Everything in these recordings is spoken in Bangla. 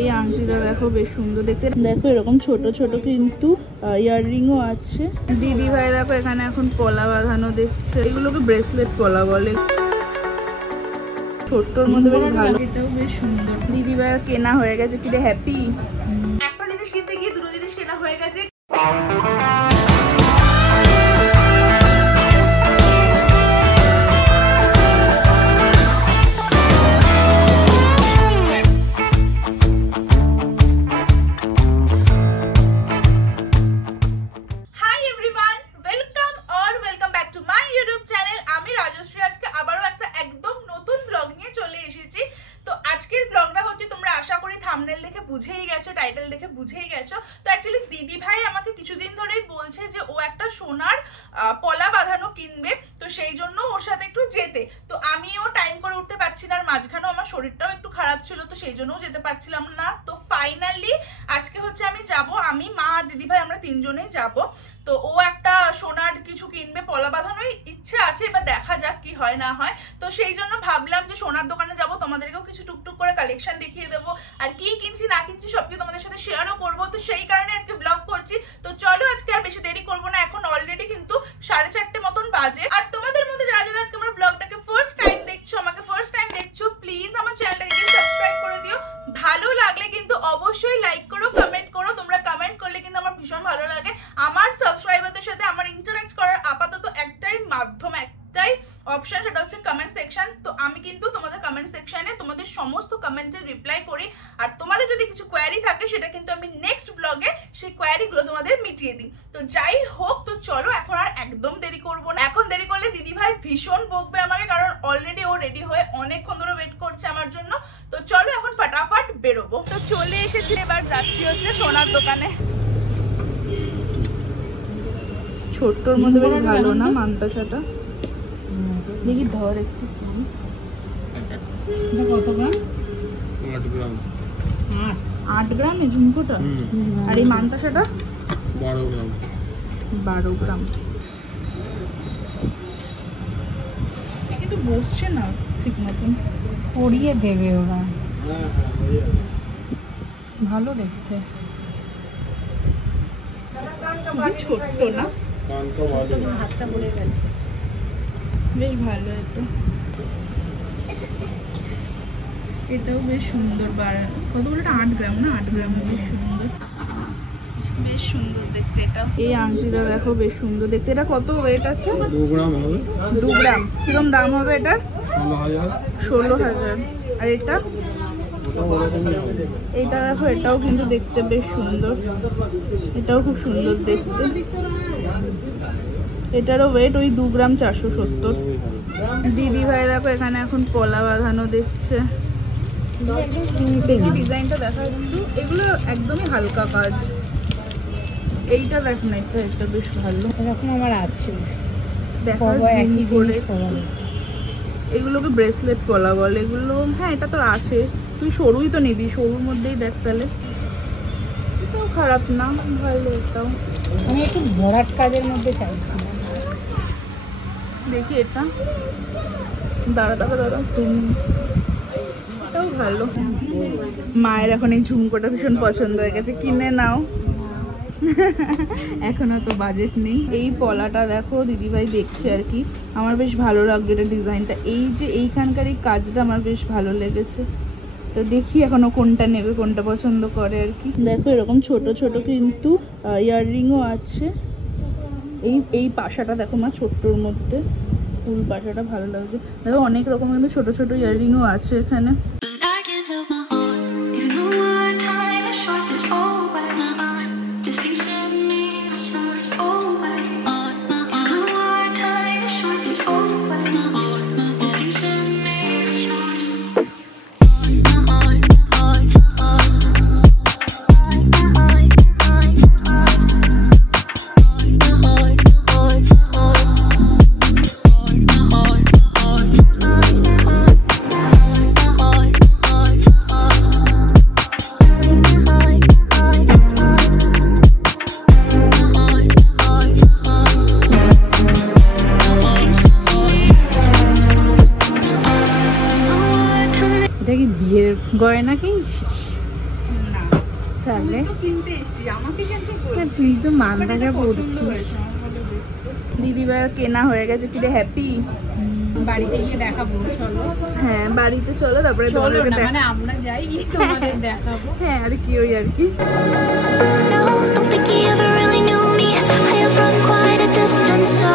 এই আংটিটা দেখো বেশ সুন্দর দেখতে, দেখো এরকম ছোট ছোট কিন্তু ইয়াররিংও আছে। দিদি ভাই দেখো এখানে এখন পলা বাঁধানো দেখছে, এগুলোকে ব্রেসলেট পলা বলে। ছোট্টর মধ্যে বেশ ভালো, এটাও বেশ সুন্দর। দিদি ভাইয়ের কেনা হয়ে গেছে, কি রে হ্যাপি? একটা জিনিস কিনতে গিয়ে দুটো জিনিস কেনা হয়ে গেছে। বুঝেই গেছো, টাইটেল দেখে বুঝেই গেছো। তো অ্যাকচুয়ালি দিদি ভাই আমাকে কিছুদিন ধরেই বলছে যে ও একটা সোনার পলা বাঁধানো কিনবে, তো সেই জন্য ওর সাথে একটু যেতে। তো আমিও টাইম করে উঠতে পারছি না, আর মাঝখানেও আমার শরীরটাও একটু খারাপ ছিল, তো সেই জন্যও যেতে পারছিলাম না। তো ফাইনালি আজকে হচ্ছে আমি যাব, আমি মা আর দিদি ভাই আমরা তিনজনেই যাব। তো ও একটা সোনার কিছু কিনবে, পলা বাঁধানোর ইচ্ছে আছে, এবার দেখা যাক কি হয় না হয়। তো সেই জন্য ভাবলাম যে সোনার দোকানে যাব, তোমাদেরকেও কিছু টুকটুক করে কালেকশন দেখিয়ে দেবো, আর কি কিনছি না কিনছি সবকিছু তোমাদের সাথে শেয়ারও করবো। তো সেই কারণে আজকে ব্লগ করছি। তো চলো আজকে আর বেশি দেরি করবো না, এখন অলরেডি কিন্তু 4:30 মতন বাজে। আর তোমাদের মধ্যে যারা যারা আজকে আমার ব্লগটাকে ফার্স্ট টাইম দেখছো, আমাকে ফার্স্ট টাইম দেখছো, প্লিজ আমার চ্যানেলটাকে সাবস্ক্রাইব করে দিও। ভালো লাগলে কিন্তু অবশ্যই লাইক করো, কমেন্ট করো। তোমরা কমেন্ট করলে কিন্তু আমার ভীষণ ভালো লাগে। আমার সাবস্ক্রাইবারদের সাথে আমার ইন্টারঅ্যাক্ট করার আপাতত একটাই মাধ্যম, একটাই অপশন, সেটা হচ্ছে কমেন্ট সেকশন। তো আমি কিন্তু তোমাদের কমেন্ট সেকশনে তোমাদের সমস্ত কমেন্টের রিপ্লাই করি, আর তোমাদের যদি কিছু কোয়ারি থাকে সেটা কিন্তু আমি নেক্সট ব্লগে সেই কোয়ারিগুলো তোমাদের মিটিয়ে দিই। তো যাই হোক, তো চলো এখন আর একদম দেরি করবো না। এখন দেরি করলে দিদি ভাই ভীষণ বকবে আমাকে, কারণ অলরেডি ও রেডি হয়ে অনেকক্ষণ ধরে ওয়েট করছে আমার জন্য। তো চলো এখন ফাটাফাট বেরোবো। তো চলে এসেছি, এবার যাচ্ছি হচ্ছে সোনার দোকানে। ছোট্টর মধ্যে বেশ ভালো না মান্তাসাটা, দেখি ধর একটু। কত গ্রাম? 8 গ্রাম। 8 গ্রাম এই ঝুমকোটা, আর এই মান্তাসাটা 12 গ্রাম। 12 গ্রাম কিন্তু বসছে না ঠিক মতন, পরিয়ে দেবে ওরা। ভালো দেখতে, ছোট্ট না, হাতটা পড়ে গেছে, বেশ ভালো। এটাও বেশ সুন্দর, কত বলে 8 গ্রাম না? 8 গ্রাম, বেশ সুন্দর, বেশ সুন্দর দেখতে এটা। এই আংটিটা দেখো বেশ সুন্দর দেখতে, এটা কত ওয়েট আছে? 2 গ্রাম হবে। 2 গ্রাম কিরকম দাম হবে এটা? 16,000। আর এটা? এইটা দেখো, এটাও কিন্তু দেখতে বেশ সুন্দর, এটাও খুব সুন্দর দেখতে। এটারও ওয়েট ওই 2 গ্রাম 470। দিদি ভাই দেখো এখানে এখন পলা বাঁধানো দেখছে, ডিজাইনটা দেখা, কিন্তু এগুলো একদমই হালকা কাজ। এইটা দেখ না, এটা বেশ ভালো, এরকম আমার আছে, দেখো একই করে। এগুলোকে ব্রেসলেট পলা বলে এগুলো। হ্যাঁ এটা তো আছে, তুই সরুই তো নিবি, সরুর মধ্যেই দেখ তাহলে। এটাও খারাপ না, ভালো। এটাও আমি একটু ভরাট কাজের মধ্যে চাইছি, দেখি এটা। দাঁড়া দাঁড়া দাঁড়া, এটাও ভালো। মায়ের এখন এই ঝুমকোটা ভীষণ পছন্দ হয়ে গেছে, কিনে নাও। এখনো তো বাজেট নেই। এই পলাটা দেখো দিদিভাই দেখছে আর কি, আমার বেশ ভালো লাগলো এটা ডিজাইনটা। এই যে এইখানকার এই কাজটা আমার বেশ ভালো লেগেছে। তো দেখি এখনো কোনটা নেবে, কোনটা পছন্দ করে আর কি। দেখো এরকম ছোট ছোট কিন্তু ইয়াররিংও আছে। এই পাশাটা দেখো মা, ছোট্টর মধ্যে ফুল পাশাটা ভালো লাগছে। দেখো অনেক রকম কিন্তু ছোট ছোট ইয়াররিংও আছে এখানে। গয়না কিনছি, তাহলে তো কিনতে এসেছি, আমাকে কেন বলছিস? তুই তো মানটাকে পছন্দ পড়ছিস। হয়েছে আমার, ভালো দেখতে। দিদি ভাইয়ের কেনা হয়ে গেছে, কি রে হ্যাপি? বাড়িতে গিয়ে দেখাবো, চলো। হ্যাঁ বাড়িতে চলো, তারপরে চলো তোমাদেরকে না, মানে আমরা যাই তোমাদের দেখাবো। হ্যাঁ আর কি, ওই আর কি। No, don't think he ever really knew me. I have run quite a distance, so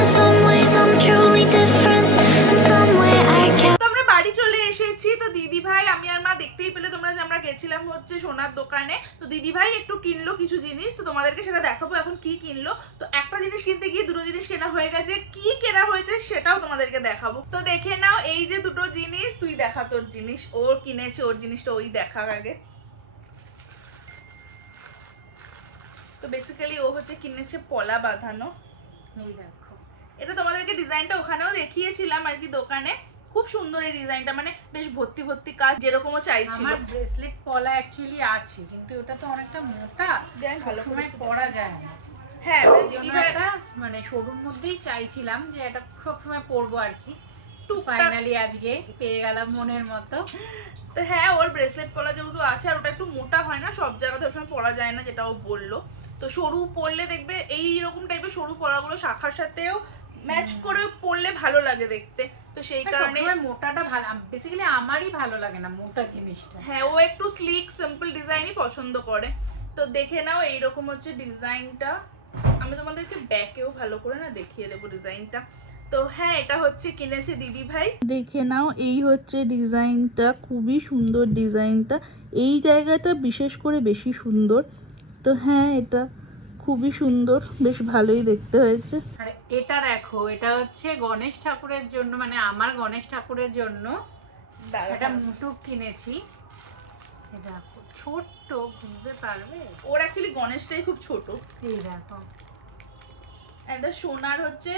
in some ways I'm truly different. In some way I can't. তো আমরা বাড়ি চলে এসেছি। তো দিদি ভাই, আমি আর মা দেখতেই পেলে তোমরা যে আমরা গেছিলাম হচ্ছে সোনার দোকানে। তো দিদি ভাই একটু কিনলো কিছু জিনিস, তো তোমাদেরকে সেটা দেখাবো এখন কি কিনলো। তো একটা জিনিস কিনতে গিয়ে দুটো জিনিস কেনা হয়ে গেছে, কি কেনা হয়েছে সেটাও তোমাদেরকে দেখাবো। তো দেখে নাও, এই যে দুটো জিনিস, তুই দেখা তোর জিনিস, ওর কিনেছে ওর জিনিসটা ওই দেখা আগে। তো বেসিক্যালি ও হচ্ছে কিনেছে পলা বাঁধানো। এই দেখো, এটা তোমাদেরকে ডিজাইনটা ওখানেও দেখিয়েছিলাম আর কি দোকানে। খুব সুন্দর এই ডিজাইনটা, মানে বেশ ভর্তি ভর্তি কাজ, যেরকমও চাইছিল। আমার ব্রেসলেট পলা অ্যাকচুয়ালি আছে, কিন্তু ওটা তো অনেকটা মোটা, ভালো সময় পরা যায় না। হ্যাঁ দিদি ভাই একটা মানে শোরুম মধ্যেই চাইছিলাম যে এটা সব সময় পরবো আর কি। টুকটাক। ফাইনালি আজকে পেয়ে গেলাম মনের মতো। তো হ্যাঁ, ওর ব্রেসলেট পলা যেহেতু আছে, আর ওটা একটু মোটা হয় না, সব জায়গাতে সবসময় পরা যায় না, যেটা ও বললো। তো সরু পরলে দেখবে এই রকম টাইপের সরু পলাগুলো শাখার সাথেও ম্যাচ করে পরলে ভালো লাগে দেখতে। তো সেই কারণে মোটাটা ভালো, বেসিক্যালি আমারই ভালো লাগে না মোটা জিনিসটা। হ্যাঁ, ও একটু স্লিক সিম্পল ডিজাইনই পছন্দ করে। তো দেখে নাও, এইরকম হচ্ছে ডিজাইনটা। আমি তোমাদেরকে ব্যাকেও ভালো করে না দেখিয়ে দেবো ডিজাইনটা। তো হ্যাঁ, এটা হচ্ছে কিনেছে দিদি ভাই। দেখে নাও, এই হচ্ছে ডিজাইনটা, খুবই সুন্দর ডিজাইনটা। এই জায়গাটা বিশেষ করে বেশি সুন্দর। তো হ্যাঁ, এটা খুবই সুন্দর, বেশ ভালোই দেখতে হয়েছে। আর এটা দেখো, এটা হচ্ছে গণেশ ঠাকুরের জন্য, মানে আমার গণেশ ঠাকুরের জন্য একটা মুটুক কিনেছি। এটা খুব ছোট্ট, বুঝতে পারবে, ওর অ্যাকচুয়ালি গণেশটাই খুব ছোট। এই দেখো, একটা সোনার হচ্ছে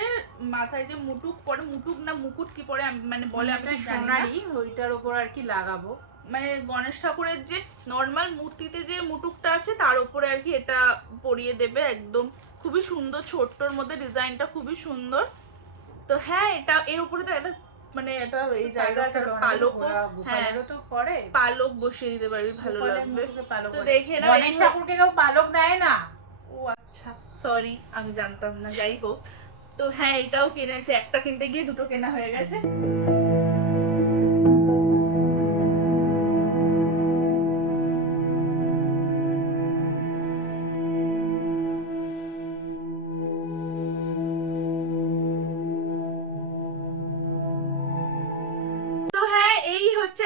মাথায় যে মুটুক পরে, মুটুক না মুকুট কি পরে মানে বলে, আমি ঠিক জানি না। সোনারই, ওইটার উপর আর কি লাগাবো। মানে গণেশ ঠাকুরের যে নর্মাল মূর্তিতে যে মুটুকটা আছে তার উপরে আর কি এটা পরিয়ে দেবে একদম। খুবই সুন্দর, ছোট্টর মধ্যে ডিজাইনটা খুবই সুন্দর। তো হ্যাঁ, এটা এর উপরে তো একটা মানে এটা এই জায়গা আছে, পালক, হ্যাঁ তো পরে পালক বসিয়ে দিতে পারবি, ভালো লাগবে। তো দেখে না, গণেশ ঠাকুরকে কেউ পালক দেয় না। ও আচ্ছা, সরি, আমি জানতাম না, যাই হোক। তো হ্যাঁ, এটাও কিনেছে, একটা কিনতে গিয়ে দুটো কেনা হয়ে গেছে।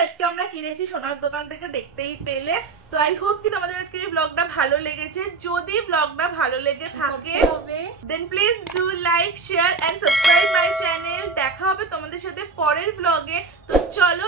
আজকে আমরা কিনেছি সোনার দোকান থেকে, দেখতেই পেলে। তো আই হোপ কি তোমাদের আজকে এই ব্লগটা ভালো লেগেছে। যদি ব্লগটা ভালো লেগে থাকে then please do like, share and subscribe my channel. দেখা হবে তোমাদের সাথে পরের ব্লগে। তো চলো,